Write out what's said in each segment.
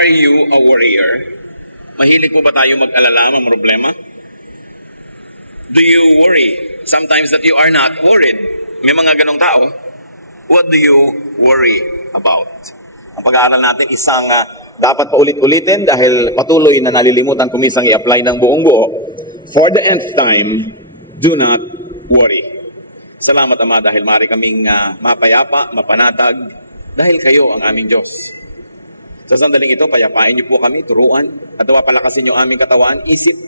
Are you a worrier? Mahilig po ba tayo mag-alala, mga problema? Do you worry sometimes that you are not worried? May mga ganong tao. What do you worry about? Ang pag-aaral natin isang dapat paulit-ulitin dahil patuloy na nalilimutan kumisang i-apply ng buong buo. For the nth time, do not worry. Salamat, Ama, dahil maaari kaming mapayapa, mapanatag, dahil kayo ang aming Diyos. Sa sandaling ito, payapain niyo po kami, turuan, at palakasin niyo aming katawan, isip,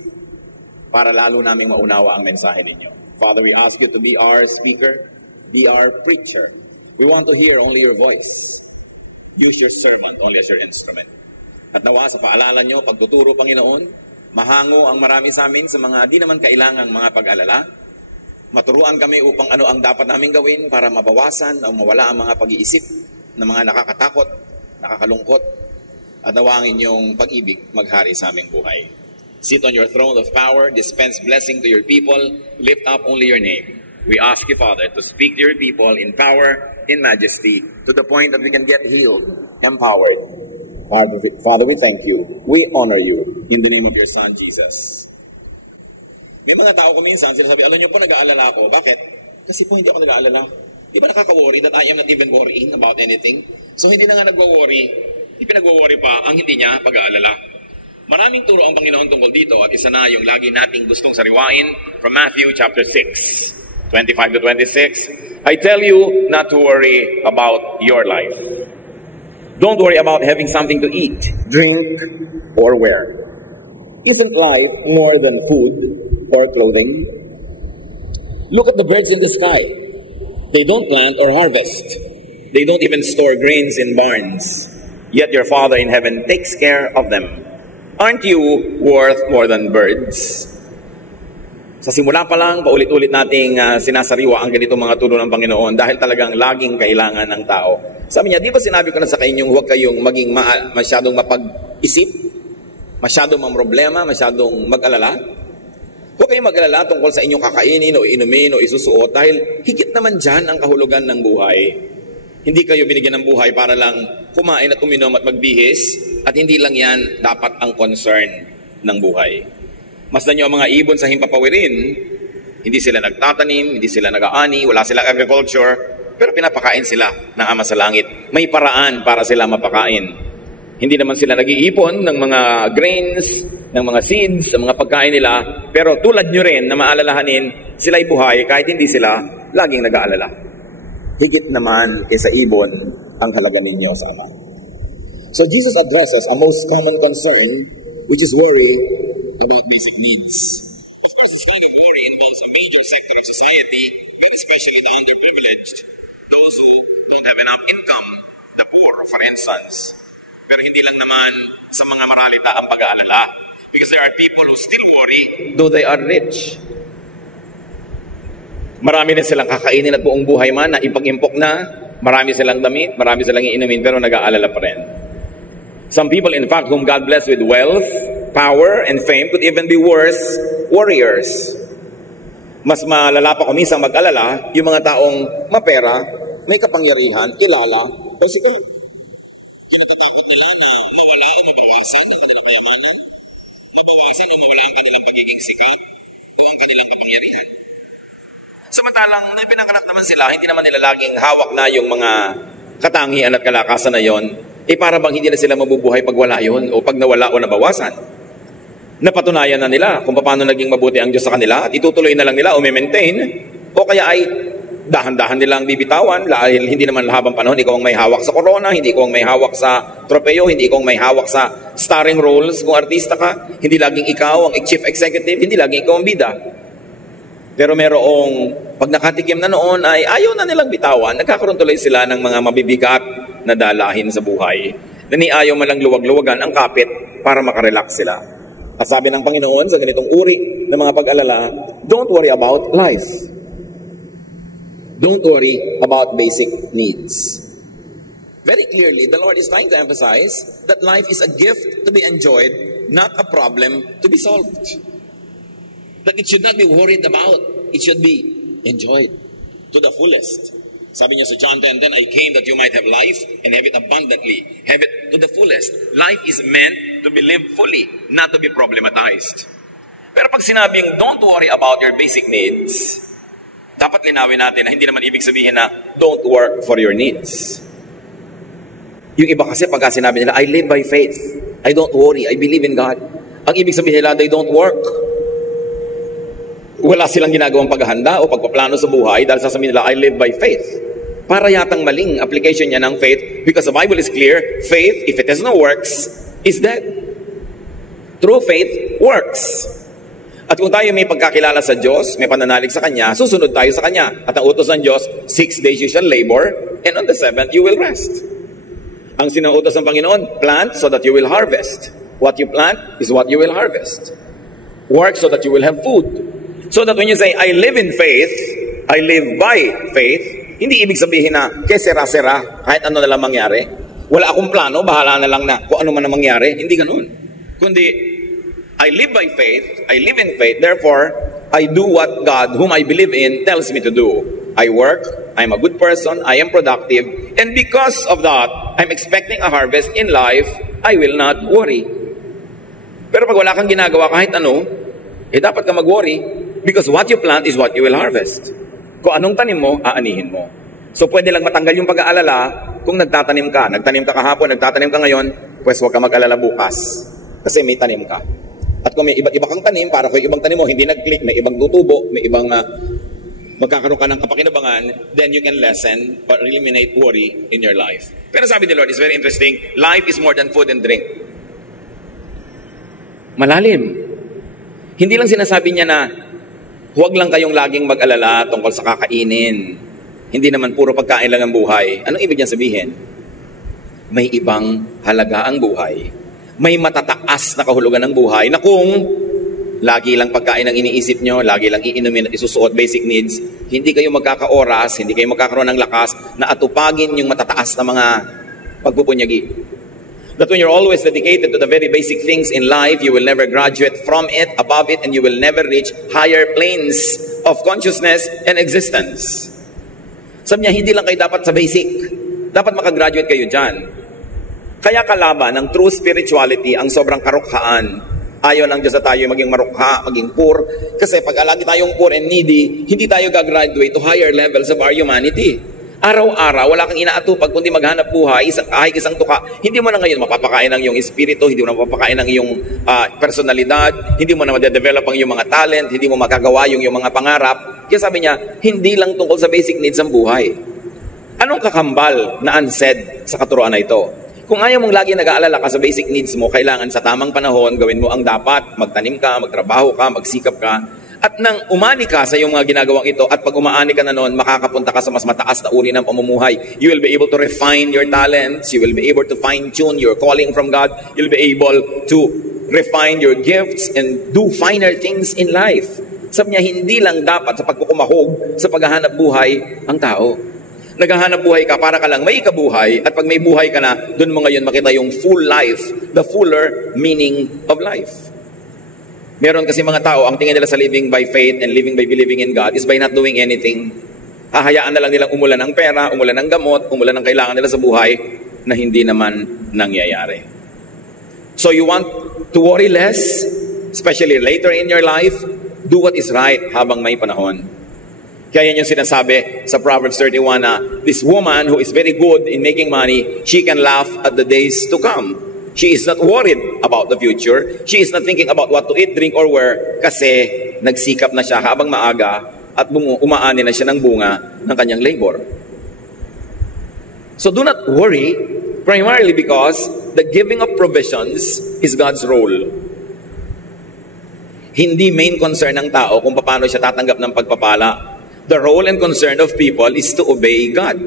para lalo naming maunawa ang mensahe ninyo. Father, we ask you to be our speaker, be our preacher. We want to hear only your voice. Use your servant only as your instrument. At nawa sa paalala niyo, pagtuturo, Panginoon, mahango ang marami sa amin sa mga di naman kailangang mga pag-alala. Maturuan kami upang ano ang dapat namin gawin para mabawasan o mawala ang mga pag-iisip ng mga nakakatakot, nakakalungkot, at nawa ang inyong pag-ibig maghari sa aming buhay. Sit on your throne of power, dispense blessing to your people, lift up only your name. We ask you, Father, to speak to your people in power, in majesty, to the point that we can get healed, empowered. Father, we thank you. We honor you in the name of your Son, Jesus. May mga tao ko minsan, sinasabi, alam niyo po, nag-aalala ako. Bakit? Kasi po hindi ako nag-aalala. Di ba nakaka-worry that I am not even worrying about anything? So hindi na nga nagwa-worry. Pinagwo-worry pa ang hindi niya pag-aalala. Maraming turo ang Panginoon tungkol dito at isa na yung lagi nating gustong sariwain from Matthew chapter 6, 25 to 26. I tell you not to worry about your life. Don't worry about having something to eat, drink, or wear. Isn't life more than food or clothing? Look at the birds in the sky. They don't plant or harvest. They don't even store grains in barns. Yet your Father in heaven takes care of them. Aren't you worth more than birds? Sa simula pa lang, paulit-ulit nating sinasariwa ang ganitong mga turo ng Panginoon dahil talagang laging kailangan ng tao. Sabi niya, di ba sinabi ko na sa kainyong huwag kayong maging masyadong mapag-isip, masyadong mamroblema, masyadong mag-alala? Huwag kayong mag-alala tungkol sa inyong kakainin o inumin o isusuot dahil higit naman dyan ang kahulugan ng buhay. Hindi kayo binigyan ng buhay para lang kumain at uminom at magbihis at hindi lang yan dapat ang concern ng buhay. Masdan nyo ang mga ibon sa himpapawirin, hindi sila nagtatanim, hindi sila nag-aani, wala silang agriculture, pero pinapakain sila ng Ama sa Langit. May paraan para sila mapakain. Hindi naman sila nag-iipon ng mga grains, ng mga seeds, ng mga pagkain nila, pero tulad nyo rin na maalalahanin, sila'y buhay kahit hindi sila laging nag-aalala. Higit naman sa ibon ang halaga ninyo sa Ama. So Jesus addresses a most common concern, which is worry about basic needs. Of course, this kind of worry involves a major sector of society, but especially the underprivileged, those who don't have enough income, the poor, for instance. Pero hindi lang naman sa mga maralita ang pag-aalala, because there are people who still worry, though they are rich. Marami na silang kakainin at buong buhay man na ipag-impok na, marami silang damit, marami silang iinumin, pero nag-aalala pa rin. Some people, in fact, whom God bless with wealth, power, and fame could even be worse warriors. Mas malala pa kung minsan mag-alala yung mga taong mapera, may kapangyarihan, kilala, president. Samantalang pinanganak naman sila, hindi naman nila laging hawak na yung mga katangian at kalakasan na yon. Para bang hindi na sila mabubuhay pag wala yun o pag nawala o nabawasan. Napatunayan na nila kung paano naging mabuti ang Diyos sa kanila at itutuloy na lang nila o maintain o kaya ay dahan-dahan nilang bibitawan dahil hindi naman habang panahon ikaw ang may hawak sa corona, hindi ikaw ang may hawak sa tropeo, hindi ikaw ang may hawak sa starring roles kung artista ka, hindi laging ikaw ang chief executive, hindi laging ikaw ang bida. Pero merong, pag nakatikim na noon ay ayaw na nilang bitawan, nagkakaroon tuloy sila ng mga mabibigat na dalahin sa buhay. Ayaw man lang luwag-luwagan ang kapit para makarelax sila. At sabi ng Panginoon sa ganitong uri ng mga pag-alala, don't worry about life. Don't worry about basic needs. Very clearly, the Lord is trying to emphasize that life is a gift to be enjoyed, not a problem to be solved. That it should not be worried about. It should be enjoyed to the fullest. Sabi niya sa John 10:10, I came that you might have life and have it abundantly. Have it to the fullest. Life is meant to be lived fully, not to be problematized. Pero pag sinabing, don't worry about your basic needs, dapat linawin natin na hindi naman ibig sabihin na don't work for your needs. Yung iba kasi pagka sinabi nila, I live by faith. I don't worry. I believe in God. Ang ibig sabihin nila, they don't work. Wala silang ginagawang paghahanda o pagpaplano sa buhay dahil sasabihin nila, I live by faith. Para yatang maling application niya ng faith because the Bible is clear, faith, if it has no works, is dead. True faith works. At kung tayo may pagkakilala sa Diyos, may pananalig sa Kanya, susunod tayo sa Kanya. At ang utos ng Diyos, 6 days you shall labor, and on the 7th you will rest. Ang sinuutos ng Panginoon, plant so that you will harvest. What you plant is what you will harvest. Work so that you will have food. So that when you say, I live in faith, I live by faith, hindi ibig sabihin na, kesera-sera, kahit ano na lang mangyari. Wala akong plano, bahala na lang na kung ano man na mangyari. Hindi ganun. Kundi, I live by faith, I live in faith, therefore, I do what God, whom I believe in, tells me to do. I work, I'm a good person, I am productive, and because of that, I'm expecting a harvest in life, I will not worry. Pero pag wala kang ginagawa kahit ano, dapat ka mag-worry. Because what you plant is what you will harvest. Kung anong tanim mo, aanihin mo. So pwede lang matanggal yung pag-aalala kung nagtatanim ka. Nagtanim ka kahapon, nagtatanim ka ngayon, pues huwag ka mag-alala bukas. Kasi may tanim ka. At kung may iba't iba kang tanim, para kung ibang tanim mo hindi nag-click, may ibang tutubo, may ibang magkakaroon ka ng kapakinabangan, then you can lessen or eliminate worry in your life. Pero sabi ni Lord, it's very interesting, life is more than food and drink. Malalim. Hindi lang sinasabi niya na huwag lang kayong laging mag-alala tungkol sa kakainin. Hindi naman puro pagkain lang ang buhay. Anong ibig niya sabihin? May ibang halaga ang buhay. May matataas na kahulugan ng buhay na kung lagi lang pagkain ang iniisip nyo, lagi lang iinumin at isusuot basic needs, hindi kayo magkaka-oras, hindi kayo magkakaroon ng lakas na atupagin yung matataas na mga pagpupunyagi. That when you're always dedicated to the very basic things in life, you will never graduate from it, above it, and you will never reach higher planes of consciousness and existence. Sabi niya, hindi lang kayo dapat sa basic. Dapat makagraduate kayo dyan. Kaya kalaban ng true spirituality ang sobrang karukhaan. Ayaw ng Diyos na tayo maging marukha, maging poor. Kasi pag lagi tayong poor and needy, hindi tayo gagraduate to higher levels of our humanity. Araw-araw, wala kang inaatupag kundi maghanap buhay, isang tuka. Hindi mo na ngayon mapapakain ang iyong espiritu, hindi mo na mapapakain ang iyong personalidad, hindi mo na ma-develop ang iyong mga talent, hindi mo magagawa yung iyong mga pangarap. Kaya sabi niya, hindi lang tungkol sa basic needs ang buhay. Anong kakambal na unsaid sa katuruan na ito? Kung ayaw mong lagi nag-aalala ka sa basic needs mo, kailangan sa tamang panahon, gawin mo ang dapat, magtanim ka, magtrabaho ka, magsikap ka, at nang umani ka sa iyong mga ginagawang ito, at pag umaani ka na noon, makakapunta ka sa mas mataas na uri ng pamumuhay. You will be able to refine your talents. You will be able to fine-tune your calling from God. You'll be able to refine your gifts and do finer things in life. Sabi niya, hindi lang dapat sa pagkukumahog, sa paghahanap buhay, ang tao. Naghahanap buhay ka para ka lang may kabuhay, at pag may buhay ka na, doon mo ngayon makita yung full life, the fuller meaning of life. Meron kasi mga tao, ang tingin nila sa living by faith and living by believing in God is by not doing anything. Hahayaan na lang nilang umulan ng pera, umulan ng gamot, umulan ng kailangan nila sa buhay na hindi naman nangyayari. So you want to worry less, especially later in your life, do what is right habang may panahon. Kaya yan yung sinasabi sa Proverbs 31 na this woman who is very good in making money, she can laugh at the days to come. She is not worried about the future. She is not thinking about what to eat, drink, or wear kasi nagsikap na siya habang maaga at umaani na siya ng bunga ng kanyang labor. So do not worry, primarily because the giving of provisions is God's role. Hindi main concern ng tao kung paano siya tatanggap ng pagpapala. The role and concern of people is to obey God.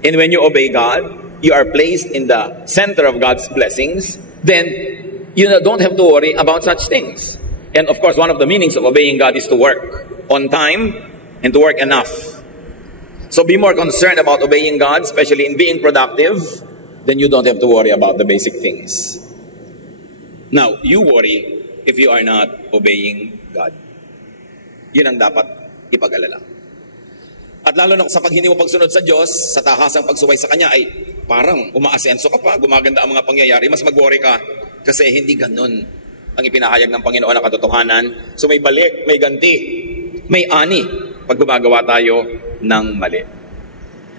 And when you obey God, you are placed in the center of God's blessings, then you don't have to worry about such things. And of course, one of the meanings of obeying God is to work on time and to work enough. So be more concerned about obeying God, especially in being productive, then you don't have to worry about the basic things. Now, you worry if you are not obeying God. Yun ang dapat ipag-alala. At lalo na sa pag hindi mo pagsunod sa Diyos, sa tahasang pagsuway sa Kanya, ay parang umaasenso ka pa, gumaganda ang mga pangyayari, mas mag-worry ka. Kasi hindi ganun ang ipinahayag ng Panginoon na katotohanan. So may balik, may ganti, may ani pag gumagawa tayo ng mali.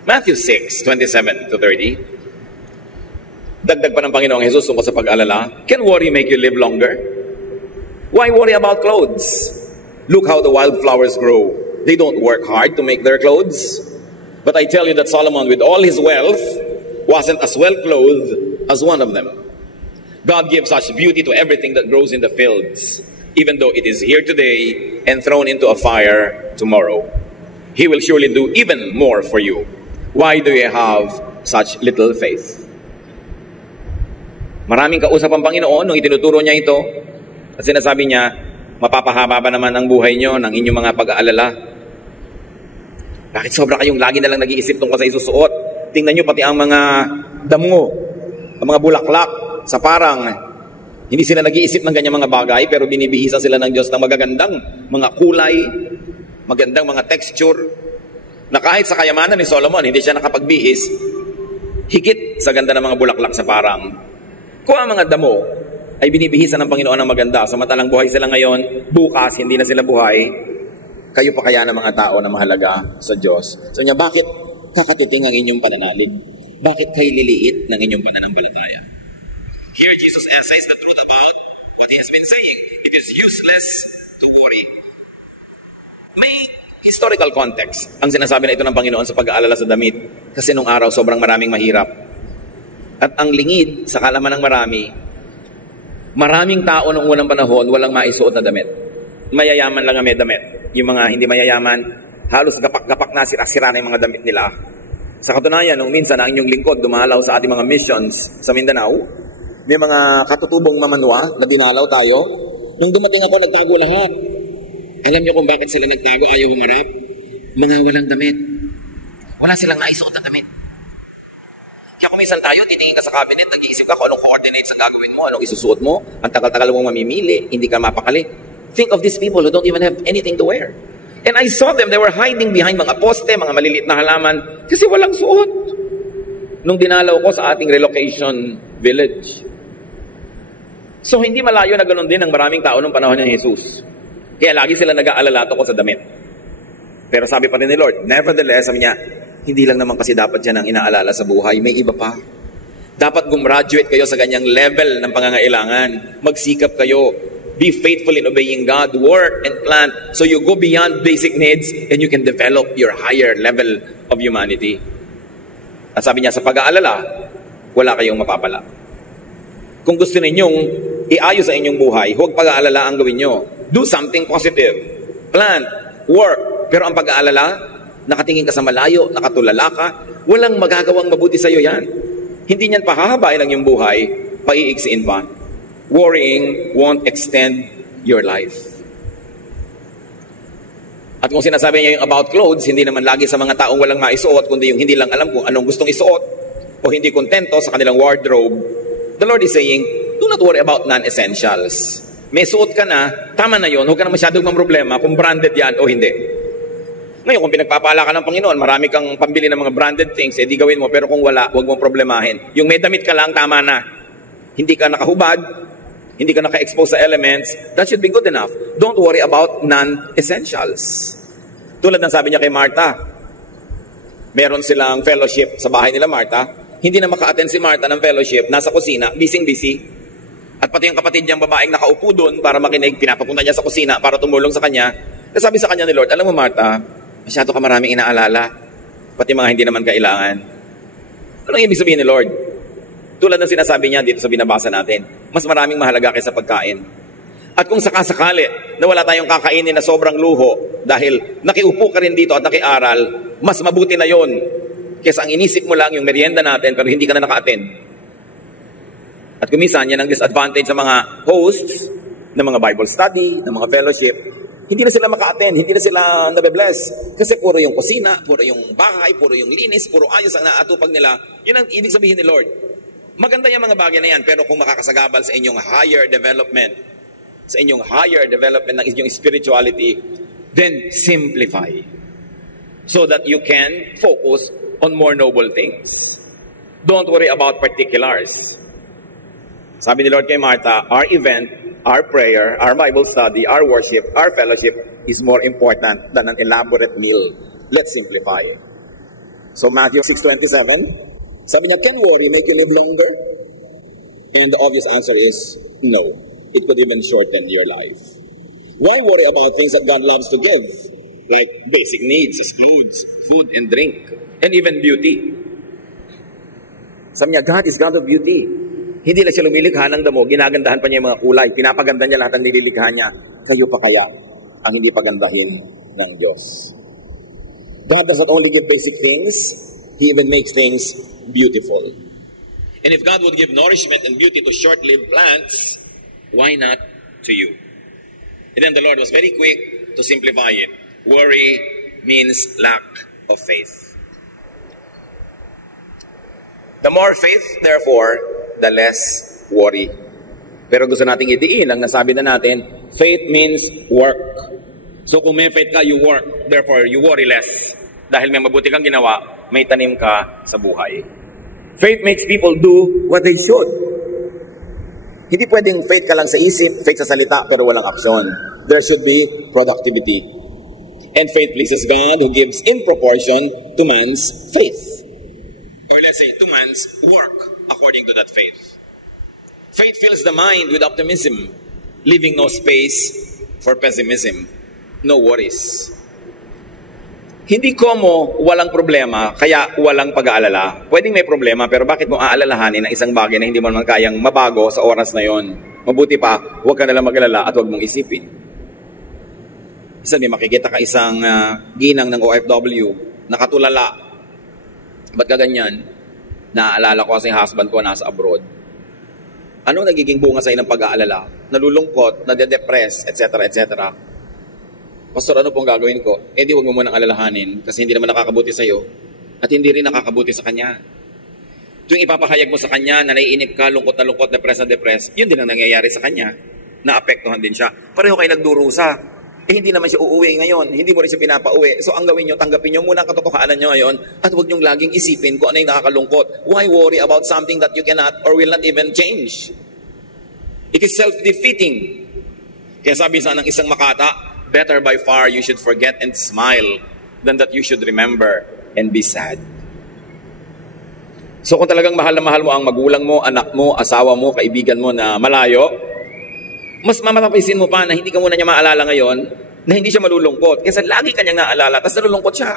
Matthew 6:27-30. Dagdag pa ng Panginoong Jesus tungkol sa pag-alala, can worry make you live longer? Why worry about clothes? Look how the wildflowers grow. They don't work hard to make their clothes. But I tell you that Solomon, with all his wealth, wasn't as well clothed as one of them. God gives such beauty to everything that grows in the fields, even though it is here today and thrown into a fire tomorrow. He will surely do even more for you. Why do you have such little faith? Maraming kausap ang Panginoon nung itinuturo niya ito. At sinasabi niya, mapapahaba ba naman ang buhay niyo ng inyong mga pag-aalala? Bakit sobra kayong lagi na lang nag-iisip tungkol sa isusuot? Tingnan niyo pati ang mga damo, ang mga bulaklak, sa parang hindi sila nag-iisip ng ganyang mga bagay, pero binibihisa sila ng Diyos ng magagandang mga kulay, magandang mga texture, na kahit sa kayamanan ni Solomon, hindi siya nakapagbihis, higit sa ganda ng mga bulaklak sa parang. Kung ang mga damo ay binibihisa ng Panginoon ng maganda, samantalang buhay sila ngayon, bukas hindi na sila buhay, kayo pa kaya ng mga tao na mahalaga sa Diyos? So niya, bakit kakatuting ang inyong pananalig? Bakit kayo liliit ng inyong pananampalataya? Here Jesus says the truth about what he has been saying. It is useless to worry. May historical context ang sinasabi na ito ng Panginoon sa pag-aalala sa damit. Kasi nung araw sobrang maraming mahirap. At ang lingid sa kalaman ng maraming tao noong unang panahon walang maisuot na damit. Mayayaman lang ang may damit. Yung mga hindi mayayaman, halos gapak-gapak na sira-sira na yung mga damit nila. Sa katunayan, nung minsan ang inyong lingkod dumalaw sa ating mga missions sa Mindanao, may mga katutubong mamanwa na dinalaw tayo. Nung dumating ako, nagtago lahat. Alam niyo kung bakit sila nagtago, ayaw humarap? Mga walang damit. Wala silang naisuot na damit. Kaya kung minsan tayo, titingin ka sa cabinet, nag-iisip ka kung anong coordinates ang gagawin mo, anong isusuot mo, ang tagal-tagal mong mamimili, hindi ka mapakali. Think of these people who don't even have anything to wear. And I saw them, they were hiding behind mga poste, mga maliliit na halaman, kasi walang suot. Nung dinalaw ko sa ating relocation village. So hindi malayo na ganoon din ang maraming tao nung panahon ng Jesus. Kaya lagi sila nag-aalala tungkol sa damit. Pero sabi pa rin ni Lord, nevertheless, sabi niya, hindi lang naman kasi dapat yan ang inaalala sa buhay, may iba pa. Dapat gumraduate kayo sa ganyang level ng pangangailangan. Magsikap kayo. Be faithful in obeying God. Work and plan so you go beyond basic needs and you can develop your higher level of humanity. At sabi niya, sa pag-aalala, wala kayong mapapala. Kung gusto ninyong iayos sa inyong buhay, huwag pag-aalala ang gawin nyo. Do something positive. Plan, work. Pero ang pag-aalala, nakatingin ka sa malayo, nakatulala ka, walang magagawang mabuti sa iyo yan. Hindi niyan pahahabain ang iyong buhay, paiiksiin pa. Worrying won't extend your life. At kung sinasabi niya yung about clothes, hindi naman lagi sa mga taong walang maisuot, kundi yung hindi lang alam kung anong gustong isuot o hindi kontento sa kanilang wardrobe. The Lord is saying, do not worry about non-essentials. May suot ka na, tama na yun, huwag ka na masyadong mamroblema kung branded yan o hindi. Ngayon, kung pinagpapala ka ng Panginoon, marami kang pambili ng mga branded things, di gawin mo, pero kung wala, huwag mong problemahin. Yung may damit ka lang, tama na. Hindi ka nakahubad, hindi ka naka-expose sa elements, that should be good enough. Don't worry about non-essentials. Tulad ng sabi niya kay Martha, meron silang fellowship sa bahay nila, Martha. Hindi na maka-attend si Martha ng fellowship, nasa kusina, busy-busy. At pati yung kapatid niyang babaeng nakaupo doon para makinig, pinapapunta niya sa kusina para tumulong sa kanya. Sabi sa kanya ni Lord, alam mo Martha, masyado ka maraming inaalala, pati mga hindi naman kailangan. Anong ibig sabihin ni Lord? Tulad ng sinasabi niya dito sa binabasa natin, mas maraming mahalaga kaysa pagkain. At kung sakasakali na wala tayong kakainin na sobrang luho dahil nakiupo ka rin dito at nakiaral, mas mabuti na yon kaysa ang inisip mo lang yung merienda natin pero hindi ka na naka-attend. At kumisan, yan ang disadvantage sa mga hosts ng mga Bible study, ng mga fellowship. Hindi na sila maka-attend, hindi na sila nabe-bless. Kasi puro yung kusina, puro yung bahay, puro yung linis, puro ayos ang naatupag nila. Yun ang ibig sabihin ni Lord. Maganda yung mga bagay na yan, pero kung makakasagabal sa inyong higher development ng inyong spirituality, then simplify. so that you can focus on more noble things. Don't worry about particulars. Sabi ni Lord kay Martha, our event, our prayer, our Bible study, our worship, our fellowship is more important than an elaborate meal. Let's simplify it. So Matthew 6:27, sabi niya, can worry make you live longer? And the obvious answer is no. It could even shorten your life. Why worry about things that God loves to give? Like basic needs, food and drink, and even beauty. Sabi niya, God is God of beauty. Hindi lang siya lumilikha ng damo, ginagandahan pa niya yung mga kulay, pinapaganda niya lahat ng nililikha niya. Kayo pa kaya ang hindi pagandahin ng Diyos? God doesn't only give basic things, He even makes things beautiful. And if God would give nourishment and beauty to short-lived plants, why not to you? And then the Lord was very quick to simplify it. Worry means lack of faith. The more faith, therefore, the less worry. Pero gusto nating idiin ang nasabi na natin, faith means work. So kung may faith ka, you work. Therefore, you worry less. Dahil may mabuti kang ginawa, may tanim ka sa buhay. Faith makes people do what they should. Hindi pwedeng faith ka lang sa isip, faith sa salita, pero walang aksyon. There should be productivity. And faith pleases God who gives in proportion to man's faith. Or let's say, to man's work according to that faith. Faith fills the mind with optimism, leaving no space for pessimism. No worries. Hindi como walang problema, kaya walang pag-aalala. Pwedeng may problema, pero bakit mo aalalahanin ang isang bagay na hindi mo naman kayang mabago sa oras na yon? Mabuti pa, huwag ka nalang mag-alala at huwag mong isipin. Isa may makikita ka isang ginang ng OFW, nakatulala. Ba't ka ganyan? Naaalala ko kasi husband ko nasa abroad. Anong nagiging bunga sa'yo ng pag-aalala? Nalulungkot, nade-depress, etc., etc. Pastor, ano pong gagawin ko? Eh di huwag mo munang alalahanin kasi hindi naman nakakabuti sa'yo at hindi rin nakakabuti sa kanya. Tuwing ipapahayag mo sa kanya na naiinip ka, lungkot na lungkot, depressed na depressed, yun din ang nangyayari sa kanya. Naapektuhan din siya. Pareho kayo nagdurusa. Eh hindi naman siya uuwi ngayon. Hindi mo rin siya pinapauwi. So ang gawin nyo, tanggapin nyo muna ang katotohanan nyo ngayon at huwag nyong laging isipin kung ano yung nakakalungkot. Why worry about something that you cannot or will not even change? It is self-defeating. Kaya sabi sa ng isang makata, better by far you should forget and smile than that you should remember and be sad. So kung talagang mahal na mahal mo ang magulang mo, anak mo, asawa mo, kaibigan mo na malayo, mas mamatapisin mo pa na hindi ka muna niya maalala ngayon, na hindi siya malulungkot. Kasi lagi kanyang naalala, tapos nalulungkot siya.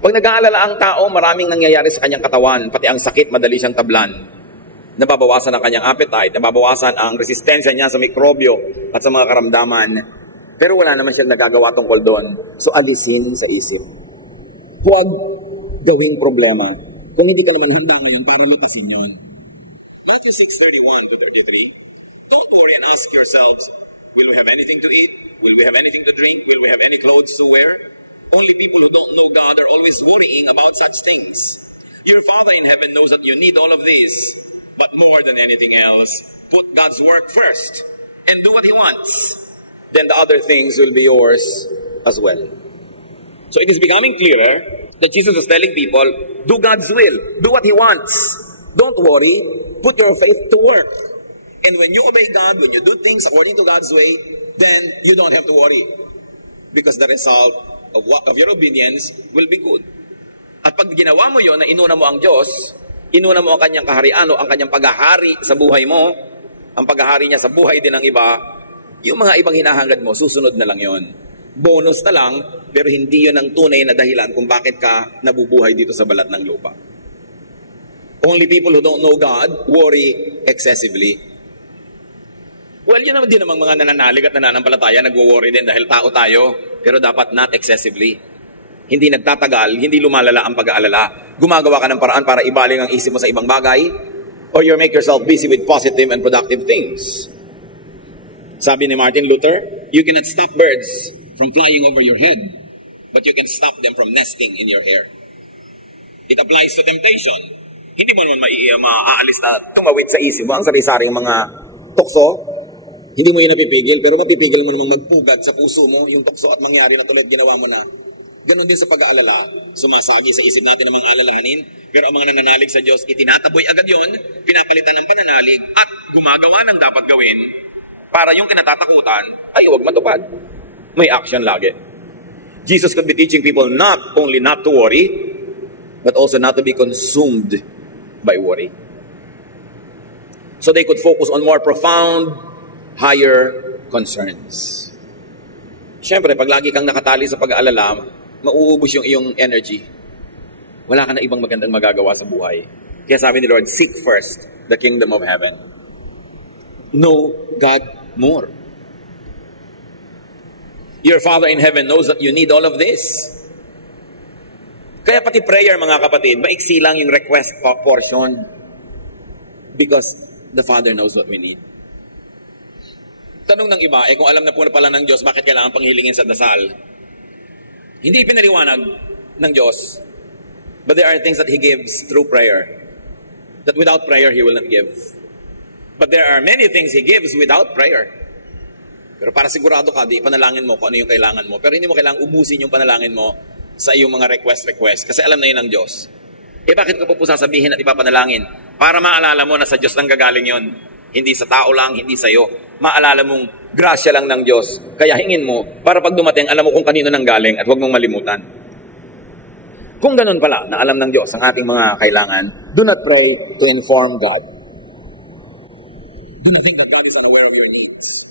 Pag nag-aalala ang tao, maraming nangyayari sa kanyang katawan, pati ang sakit, madali siyang tablan. Nababawasan ang kanyang appetite, nababawasan ang resistensya niya sa mikrobyo at sa mga karamdaman. Pero wala naman siyang nagagawa tungkol doon. So alisin sa isip. Huwag gawing problema. Kung hindi ka naman handa ngayon para lutasin yun. Matthew 6:31 to 33. Don't worry and ask yourselves, will we have anything to eat? Will we have anything to drink? Will we have any clothes to wear? Only people who don't know God are always worrying about such things. Your Father in heaven knows that you need all of these. But more than anything else, put God's work first and do what He wants. Then the other things will be yours as well. So it is becoming clearer that Jesus is telling people, do God's will, do what He wants. Don't worry, put your faith to work. And when you obey God, when you do things according to God's way, then you don't have to worry. Because the result of your obedience will be good. At pag ginawa mo yon na inuna mo ang Diyos, inuna mo ang kanyang kaharian o ang kanyang paghahari sa buhay mo, ang paghahari niya sa buhay din ng iba, yung mga ibang hinahangad mo, susunod na lang yon. Bonus na lang, pero hindi yon ang tunay na dahilan kung bakit ka nabubuhay dito sa balat ng lupa. Only people who don't know God worry excessively. Well, yun naman din namang mga nananalig at nananampalataya, nagwo-worry din dahil tao tayo, pero dapat not excessively. Hindi nagtatagal, hindi lumalala ang pag-aalala. Gumagawa ka ng paraan para ibaling ang isip mo sa ibang bagay, or you make yourself busy with positive and productive things. Sabi ni Martin Luther, you cannot stop birds from flying over your head, but you can stop them from nesting in your hair. It applies to temptation. Hindi mo naman maaalis na tumawid sa isip mo ang sari-saring mga tukso. Hindi mo yun napipigil, pero mapipigil mo namang magpugad sa puso mo yung tukso at mangyari na tulad ginawa mo na. Ganon din sa pag-aalala, sumasagi sa isip natin ang mga alalahanin, pero ang mga nananalig sa Diyos, itinataboy agad yon, pinapalitan ng pananalig, at gumagawa ng dapat gawin para yung kinatatakutan ay huwag matupad. May action lagi. Jesus could be teaching people not only not to worry, but also not to be consumed by worry. So they could focus on more profound, higher concerns. Siyempre, pag lagi kang nakatali sa pag-aalala, mauubos yung iyong energy. Wala ka na ibang magandang magagawa sa buhay. Kaya sabi ni Lord, seek first the kingdom of heaven. Know God more. Your Father in heaven knows that you need all of this. Kaya pati prayer, mga kapatid, maiksi lang yung request portion. Because the Father knows what we need. Tanong ng iba, kung alam na po na pala ng Diyos, bakit kailangan panghilingin sa dasal? Hindi pinaliwanag ng Diyos. But there are things that He gives through prayer that without prayer He will not give. But there are many things He gives without prayer. Pero para sigurado ka, di panalangin mo kung ano yung kailangan mo. Pero hindi mo kailangang ubusin yung panalangin mo sa iyong mga request. Kasi alam na yun ng Diyos. Bakit ko po sasabihin at ipapanalangin? Para maalala mo na sa Diyos nang gagaling yun. Hindi sa tao lang, hindi sa iyo. Maalala mong grasya lang ng Diyos. Kaya hingin mo, para pag dumating, alam mo kung kanino nang galing at huwag mong malimutan. Kung ganun pala, na alam ng Diyos ang ating mga kailangan, do not pray to inform God. Do not think that God is unaware of your needs.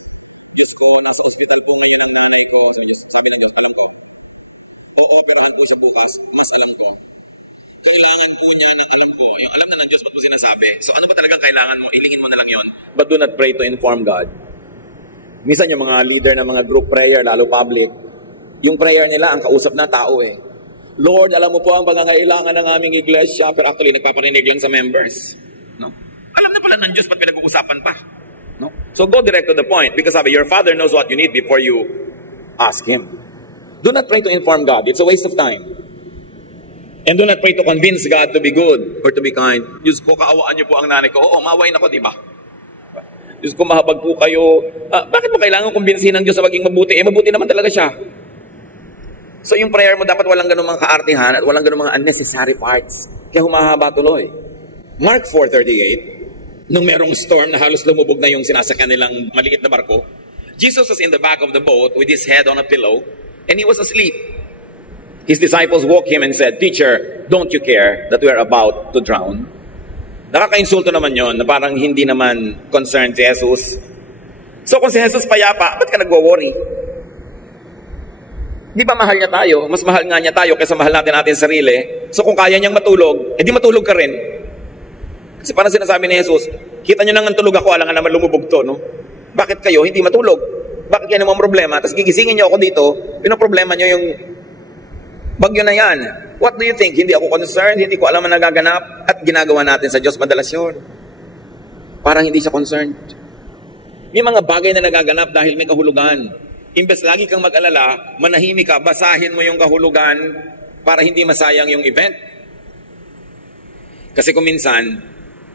Diyos ko, nasa ospital po ngayon ang nanay ko. Sabi ng Diyos, alam ko. Ooperahan po siya bukas, mas alam ko. Kailangan po niya na alam ko. Yung alam na ng Diyos, ba't mo sinasabi? So ano ba talagang kailangan mo? Ilingin mo na lang yon. But do not pray to inform God. Minsan yung mga leader ng mga group prayer, lalo public, yung prayer nila, ang kausap na tao Lord, alam mo po ang pangangailangan ng aming iglesia, pero actually, nagpaparinig lang sa members. No? Alam na pala ng Diyos, ba't pinag-uusapan pa? No? So go direct to the point, because sabi, your Father knows what you need before you ask Him. Do not pray to inform God. It's a waste of time. And do not pray to convince God to be good or to be kind. Diyos ko, kaawaan niyo po ang nanay ko. Oo, maawain ako, di ba? Diyos ko, mahabag po kayo. Bakit mo kailangan kumbinsin ng Diyos na maging mabuti? Mabuti naman talaga siya. So yung prayer mo dapat walang ganun mga kaartihan at walang ganun mga unnecessary parts. Kaya humahaba tuloy. Mark 4:38, nung merong storm na halos lumubog na yung sinasakyan nilang maliit na barko, Jesus was in the back of the boat with his head on a pillow and he was asleep. His disciples woke him and said, Teacher, don't you care that we are about to drown? Nakaka-insulto naman yon na parang hindi naman concerned si Jesus. So kung si Jesus payapa, ba't ka nagwo-worry? Di ba mahal niya tayo? Mas mahal nga niya tayo kaysa mahal natin ating sarili. So kung kaya niyang matulog, edi matulog ka rin. Kasi parang sinasabi ni Jesus, kita niyo nang tulog ako, alangan naman lumubog to, no? Bakit kayo hindi matulog? Bakit kayo naman problema? Tapos gigisingin niyo ako dito, pinoproblema niyo yung bagyo na yan. What do you think? Hindi ako concerned, hindi ko alam ang nagaganap, at ginagawa natin sa Diyos madalas yun. Parang hindi siya concerned. May mga bagay na nagaganap dahil may kahulugan. Imbes lagi kang mag-alala, manahimik ka, basahin mo yung kahulugan para hindi masayang yung event. Kasi kung minsan,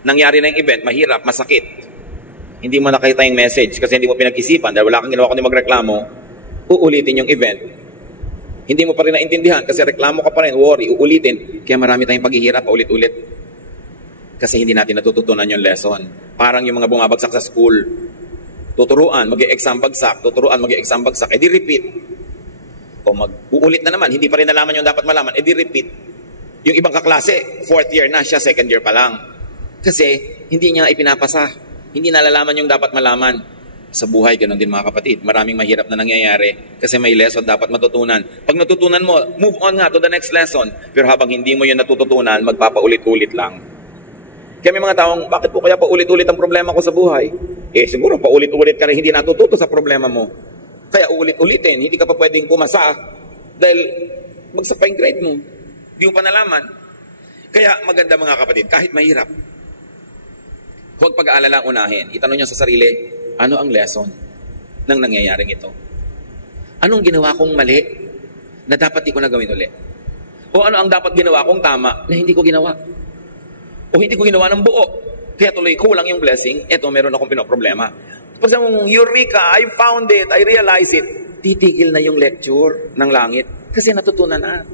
nangyari na yung event, mahirap, masakit. Hindi mo nakita yung message kasi hindi mo pinag-isipan dahil wala kang ginawa kundi magreklamo, uulitin yung event. Hindi mo pa rin naintindihan kasi reklamo ka pa rin, worry, uulitin. Kaya marami tayong paghihirap, paulit-ulit. Kasi hindi natin natututunan yung lesson. Parang yung mga bumabagsak sa school. Tuturuan, mag-i-exam bagsak. Tuturuan, mag-i-exam bagsak. Di repeat. O uulit na naman, hindi pa rin nalaman yung dapat malaman. Di repeat. Yung ibang kaklase, 4th year na siya, 2nd year pa lang. Kasi hindi niya ipinapasa. Hindi nalalaman yung dapat malaman. Sa buhay, ganun din mga kapatid. Maraming mahirap na nangyayari kasi may lesson dapat matutunan. Pag natutunan mo, move on nga to the next lesson. Pero habang hindi mo yun natututunan, magpapaulit-ulit lang. Kaya may mga taong, bakit po kaya paulit-ulit ang problema ko sa buhay? Siguro paulit-ulit ka rin hindi natututo sa problema mo. Kaya uulit-ulitin, hindi ka pa pwedeng pumasa dahil bagsak pa yung grade mo. Hindi mo pa nalaman. Kaya maganda mga kapatid, kahit mahirap, huwag pag-aalala unahin. Itanong niyo sa sarili, ano ang lesson ng nangyayaring ito? Anong ginawa kong mali na dapat di ko na gawin ulit? O ano ang dapat ginawa kong tama na hindi ko ginawa? O hindi ko ginawa ng buo? Kaya tuloy kulang yung blessing, eto meron akong pinoproblema. Pag sabi mong, Eureka, I found it, I realized it. Titigil na yung lecture ng langit. Kasi natutunan na.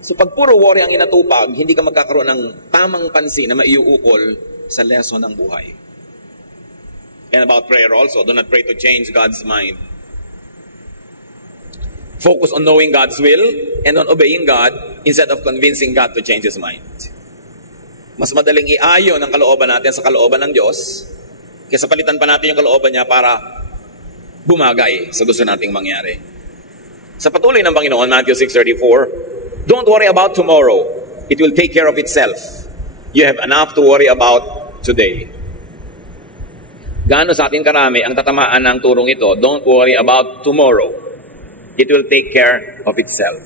So pag puro worry ang inatupag, hindi ka magkakaroon ng tamang pansin na maiuukol sa lesson ng buhay. And about prayer also, do not pray to change God's mind. Focus on knowing God's will and on obeying God instead of convincing God to change His mind. Mas madaling iayon ang kalooban natin sa kalooban ng Diyos kaysa palitan pa natin yung kalooban niya para bumagay sa gusto nating mangyari. Sa patuloy ng Panginoon, Matthew 6:34, don't worry about tomorrow. It will take care of itself. You have enough to worry about today. Gaano sa atin karami ang tatamaan ng turong ito? Don't worry about tomorrow. It will take care of itself.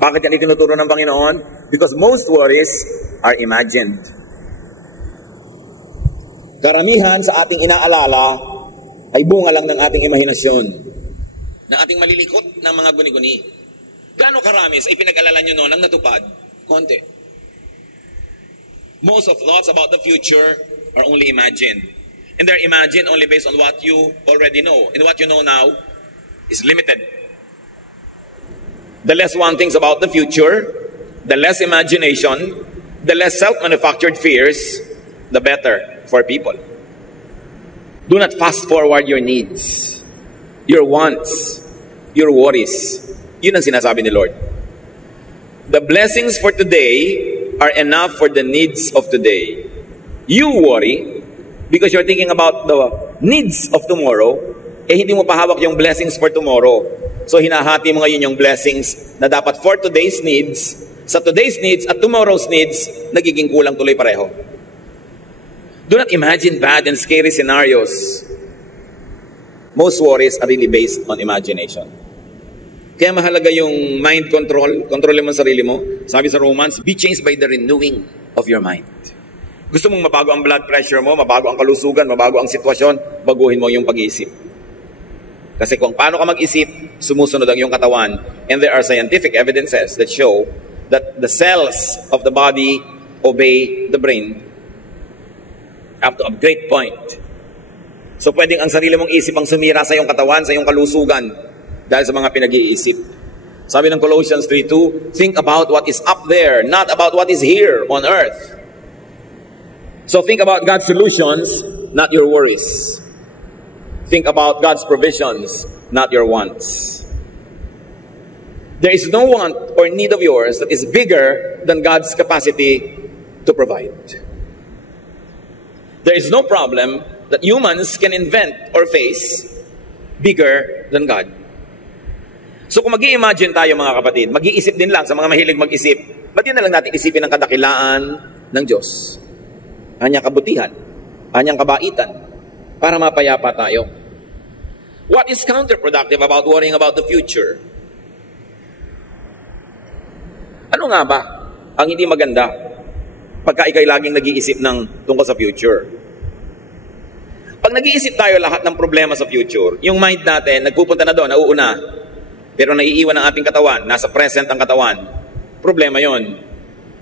Bakit yan itinuturo ng Panginoon? Because most worries are imagined. Karamihan sa ating inaalala ay bunga lang ng ating imahinasyon, ng ating malilikot ng mga guni-guni. Gaano karami sa ipinag-alala nyo noon ang natupad? Konti. Most of thoughts about the future are only imagined. And they're imagined only based on what you already know. And what you know now is limited. The less one thinks about the future, the less imagination, the less self-manufactured fears, the better for people. Do not fast forward your needs, your wants, your worries. Yun ang sinasabi ni Lord. The blessings for today are enough for the needs of today. You worry because you're thinking about the needs of tomorrow, hindi mo pahawak yung blessings for tomorrow. So hinahati mo ngayon yung blessings na dapat for today's needs, sa today's needs at tomorrow's needs, nagiging kulang tuloy pareho. Do not imagine bad and scary scenarios. Most worries are really based on imagination. Kaya mahalaga yung mind control. Kontrolin mo ang sarili mo. Sabi sa Romans, be changed by the renewing of your mind. Gusto mong mabago ang blood pressure mo, mabago ang kalusugan, mabago ang sitwasyon, baguhin mo yung pag-iisip. Kasi kung paano ka mag-isip, sumusunod ang iyong katawan. And there are scientific evidences that show that the cells of the body obey the brain up to a great point. So pwedeng ang sarili mong isip ang sumira sa iyong katawan, sa iyong kalusugan, dahil sa mga pinag-iisip. Sabi ng Colossians 3:2, think about what is up there, not about what is here on earth. So think about God's solutions, not your worries. Think about God's provisions, not your wants. There is no want or need of yours that is bigger than God's capacity to provide. There is no problem that humans can invent or face bigger than God. So kung mag-i-imagine tayo mga kapatid, mag-iisip din lang sa mga mahilig mag-isip, ba't yun na lang natin isipin ang kadakilaan ng Diyos? Kanyang kabutihan, kanyang kabaitan, para mapayapa tayo. What is counterproductive about worrying about the future? Ano nga ba ang hindi maganda pagka ikay laging nag-iisip ng tungkol sa future? Pag nag-iisip tayo lahat ng problema sa future, yung mind natin, nagpupunta na doon, nauuna, pero naiiwan ang ating katawan, nasa present ang katawan, problema yon.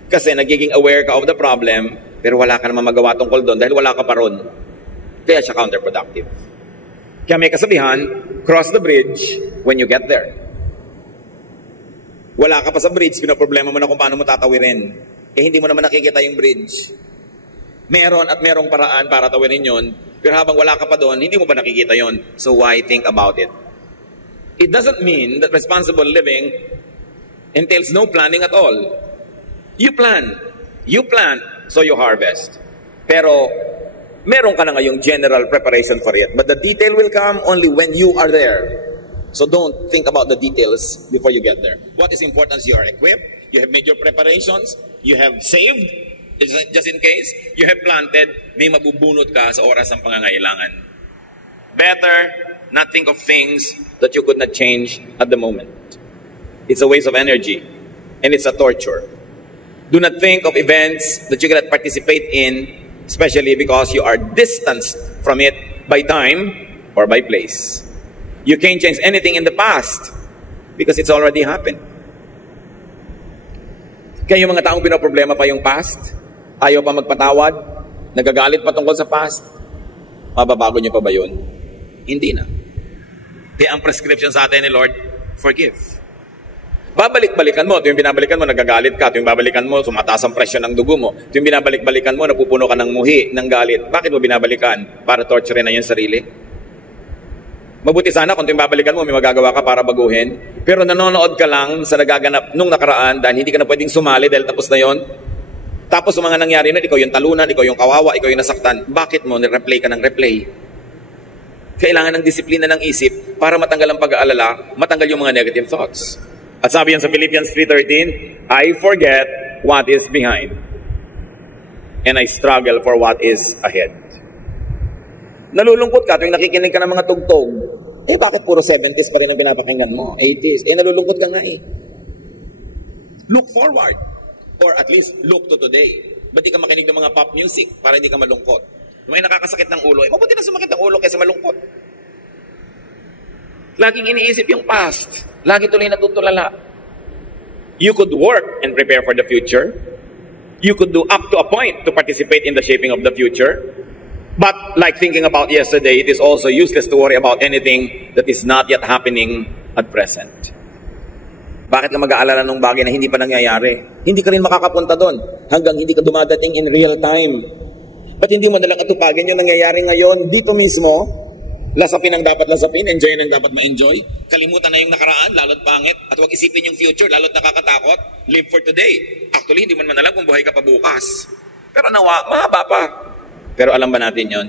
Kasi nagiging aware ka of the problem, pero wala ka naman magawa tungkol doon dahil wala ka pa ron. Kaya siya counterproductive. Kaya may kasabihan, cross the bridge when you get there. Wala ka pa sa bridge, pinaproblema mo na kung paano mo tatawirin. Hindi mo naman nakikita yung bridge. Meron at merong paraan para tawirin yon, pero habang wala ka pa doon, hindi mo pa nakikita yon. So why think about it? It doesn't mean that responsible living entails no planning at all. You plan, so you harvest. Pero meron ka na ngayong general preparation for it. But the detail will come only when you are there. So don't think about the details before you get there. What is important is you are equipped, you have made your preparations, you have saved, just in case, you have planted, may mabubunot ka sa oras ng pangangailangan. Better not think of things that you could not change at the moment. It's a waste of energy, and it's a torture. Do not think of events that you cannot participate in, especially because you are distanced from it by time or by place. You can't change anything in the past because it's already happened. Kaya yung mga taong pinoproblema pa yung past, ayaw pa magpatawad, nagagalit pa tungkol sa past, mababago niyo pa ba yun? Hindi na. Kaya ang prescription sa atin ni Lord, forgive. Babalik-balikan mo. Ito yung binabalikan mo, nagagalit ka. Ito yung babalikan mo, sumataas ang presyon ng dugo mo. Ito yung binabalik-balikan mo, napupuno ka ng muhi, ng galit. Bakit mo binabalikan? Para torture na yung sarili? Mabuti sana kung ito yung babalikan mo, may magagawa ka para baguhin. Pero nanonood ka lang sa nagaganap nung nakaraan dahil hindi ka na pwedeng sumali dahil tapos na yon. Tapos sa mga nangyari na, ikaw yung talunan, ikaw yung kawawa, ikaw yung nasaktan. Bakit mo nireplay ka ng replay? Kailangan ng disiplina ng isip para matanggal ang pag-aalala, matanggal yung mga negative thoughts. At sabi yan sa Philippians 3:13, I forget what is behind and I struggle for what is ahead. Nalulungkot ka tuwing nakikinig ka ng mga tugtog. Bakit puro 70s pa rin ang pinapakinggan mo? 80s. Nalulungkot ka nga eh. Look forward. Or at least look to today. Ba't di ka makinig ng mga pop music para hindi ka malungkot? May nakakasakit ng ulo. Mabuti na sumakit ng ulo kaysa malungkot. Laging iniisip yung past. Lagi tuloy natutulala. You could work and prepare for the future. You could do up to a point to participate in the shaping of the future. But like thinking about yesterday, it is also useless to worry about anything that is not yet happening at present. Bakit ka mag-aalala ng bagay na hindi pa nangyayari? Hindi ka rin makakapunta doon hanggang hindi ka dumadating in real time. Ba't hindi mo nalang atupagin yung nangyayari ngayon dito mismo? Lasapin ang dapat lasapin, enjoy ang dapat ma-enjoy. Kalimutan na yung nakaraan, lalo't pangit. At huwag isipin yung future, lalo't nakakatakot. Live for today. Actually, hindi mo naman alam kung buhay ka pa bukas. Pero nawa, mahaba pa. Pero alam ba natin yon?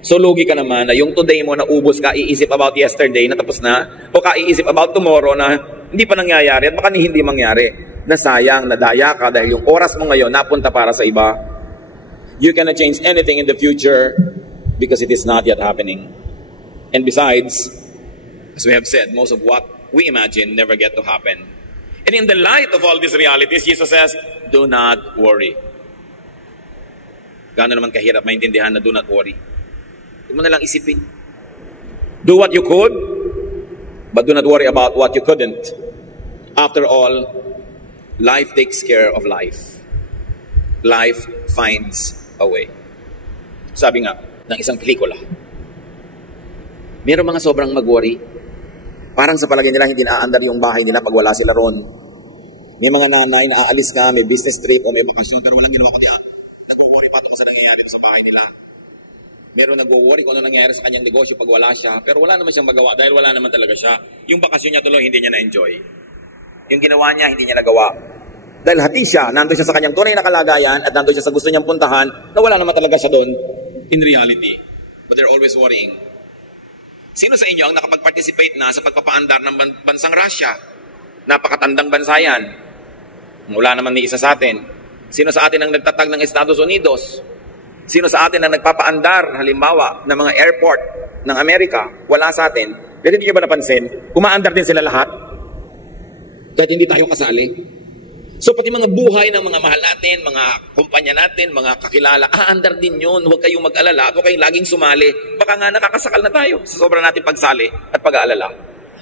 So, lugi ka naman na yung today mo na ubos ka, iisip about yesterday na tapos na, o ka iisip about tomorrow na hindi pa nangyayari at baka hindi mangyari. Nasayang, nadaya ka dahil yung oras mo ngayon napunta para sa iba. You cannot change anything in the future because it is not yet happening. And besides, as we have said, most of what we imagine never get to happen. And in the light of all these realities, Jesus says, do not worry. Gaano naman kahirap maintindihan na do not worry. Huwag mo na lang isipin. Do what you could, but do not worry about what you couldn't. After all, life takes care of life. Life finds a way. Sabi nga ng isang pelikula, mayroong mga sobrang mag-worry. Parang sa palagay nila hindi naaandar yung bahay nila pag wala sila ron. May mga nanay na aalis ka, may business trip o may bakasyon pero walang ginawa kundi nag-worry pa tungkol sa nangyayari sa bahay nila. Meron nag-worry kung ano nangyayari sa kanyang negosyo pag wala siya pero wala naman siyang magawa dahil wala naman talaga siya. Yung bakasyon niya tuloy hindi niya na-enjoy. Yung ginawa niya hindi niya nagawa. Dahil hati siya, nandun siya sa kanyang tunay na kalagayan at nandun siya sa gusto niyang puntahan na wala naman talaga siya doon in reality. But they're always worrying. Sino sa inyo ang nakapag-participate na sa pagpapaandar ng bansang Russia? Napakatandang bansa yan. Wala naman ni isa sa atin. Sino sa atin ang nagtatag ng Estados Unidos? Sino sa atin ang nagpapaandar, halimbawa, ng mga airport ng Amerika? Wala sa atin. Pero hindi nyo ba napansin? Umaandar din sila lahat. Kahit hindi tayo kasali. So pati mga buhay ng mga mahal natin, mga kumpanya natin, mga kakilala, aandar din yun. Huwag kayong mag-alala. Huwag kayong laging sumali. Baka nga nakakasakal na tayo sa sobrang natin pagsali at pag-aalala.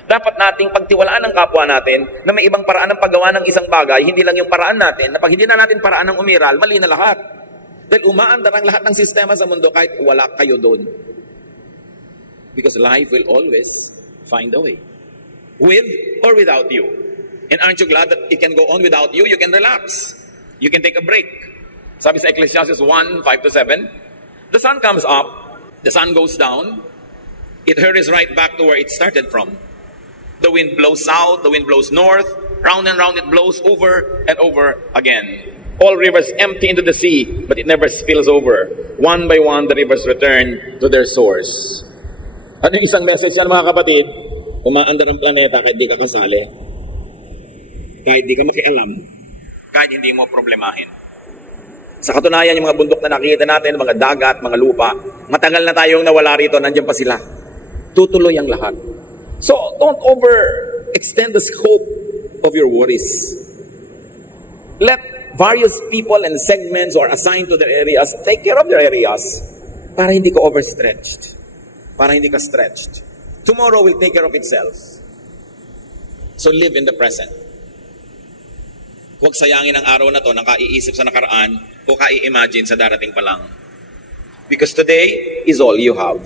Dapat nating pagtiwalaan ng kapwa natin na may ibang paraan ng paggawa ng isang bagay, hindi lang yung paraan natin, na pag hindi na natin paraan ng umiral, mali na lahat. Dahil umaandar ang lahat ng sistema sa mundo kahit wala kayo doon. Because life will always find a way. With or without you. And aren't you glad that it can go on without you? You can relax. You can take a break. Sabi sa Ecclesiastes 1:5-7, the sun comes up, the sun goes down, it hurries right back to where it started from. The wind blows south, the wind blows north, round and round it blows over and over again. All rivers empty into the sea, but it never spills over. One by one, the rivers return to their source. Ano yung isang message yan mga kapatid? Umaandar ang planeta kahit di ka kasali. Kahit di ka makialam, kahit hindi mo problemahin. Sa katunayan, yung mga bundok na nakikita natin, mga dagat, mga lupa, matagal na tayong nawala rito, nandiyan pa sila. Tutuloy ang lahat. So, don't overextend the scope of your worries. Let various people and segments who are assigned to their areas take care of their areas para hindi ka overstretched. Para hindi ka stretched. Tomorrow will take care of itself. So, live in the present. Huwag sayangin ang araw na to ng kaiisip sa nakaraan o kai-imagine sa darating pa lang. Because today is all you have.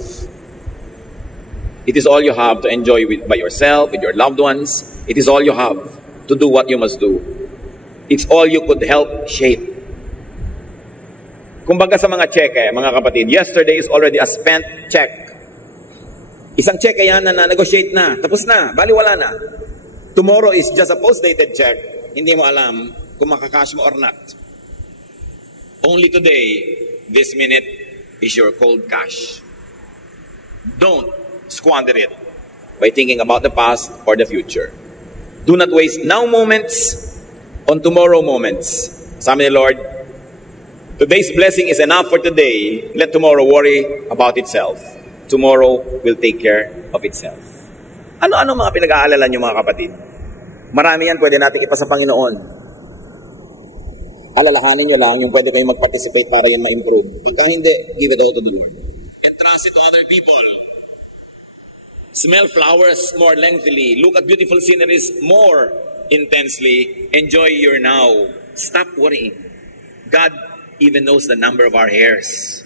It is all you have to enjoy by yourself, with your loved ones. It is all you have to do what you must do. It's all you could help shape. Kumbaga sa mga cheque, mga kapatid, yesterday is already a spent check. Isang cheque yan na negotiate na, tapos na, baliwala na. Tomorrow is just a post-dated check. Hindi mo alam kung makakash mo or not. Only today, this minute, is your cold cash. Don't squander it by thinking about the past or the future. Do not waste now moments on tomorrow moments. Sabi ni Lord, today's blessing is enough for today. Let tomorrow worry about itself. Tomorrow will take care of itself. Ano-ano mga pinag-aalala niyo mga kapatid? Marami yan pwede natin ipa sa Panginoon. Alalahanin nyo lang yung pwede kayong mag-participate para yan ma-improve. Pagka hindi, give it all to the Lord. Entrust it to other people. Smell flowers more lengthily. Look at beautiful sceneries more intensely. Enjoy your now. Stop worrying. God even knows the number of our hairs.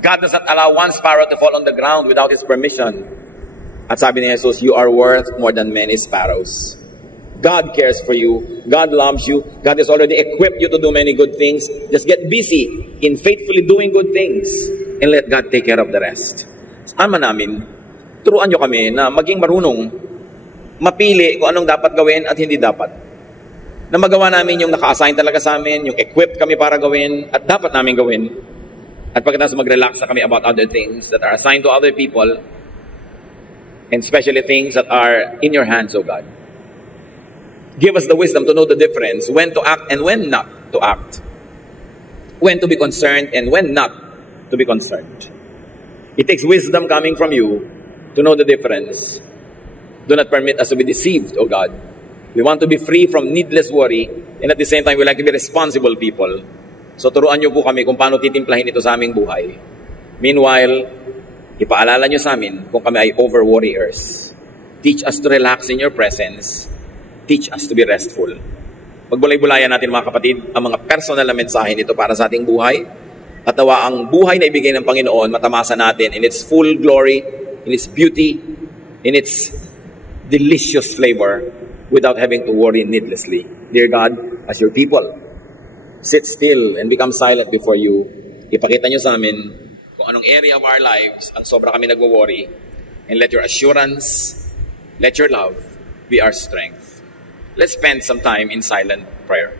God does not allow one sparrow to fall on the ground without His permission. At sabi ni Jesus, you are worth more than many sparrows. God cares for you. God loves you. God has already equipped you to do many good things. Just get busy in faithfully doing good things and let God take care of the rest. Ama namin, turuan nyo kami na maging marunong mapili kung anong dapat gawin at hindi dapat. Na magawa namin yung naka-assign talaga sa amin, yung equipped kami para gawin at dapat namin gawin. At pagkatapos mag-relax na kami about other things that are assigned to other people and especially things that are in your hands, O God. Give us the wisdom to know the difference, when to act and when not to act. When to be concerned and when not to be concerned. It takes wisdom coming from you to know the difference. Do not permit us to be deceived, O God. We want to be free from needless worry, and at the same time, we like to be responsible people. So turuan niyo po kami kung paano titimplahin ito sa aming buhay. Meanwhile, ipaalala niyo sa amin kung kami ay over-worriers. Teach us to relax in your presence. Teach us to be restful. Pagbulay-bulayan natin mga kapatid, ang mga personal na mensahe nito para sa ating buhay. At nawa ang buhay na ibigay ng Panginoon, matamasa natin in its full glory, in its beauty, in its delicious flavor, without having to worry needlessly. Dear God, as your people, sit still and become silent before you. Ipakita nyo sa amin kung anong area of our lives ang sobra kami nagwo-worry. And let your assurance, let your love be our strength. Let's spend some time in silent prayer.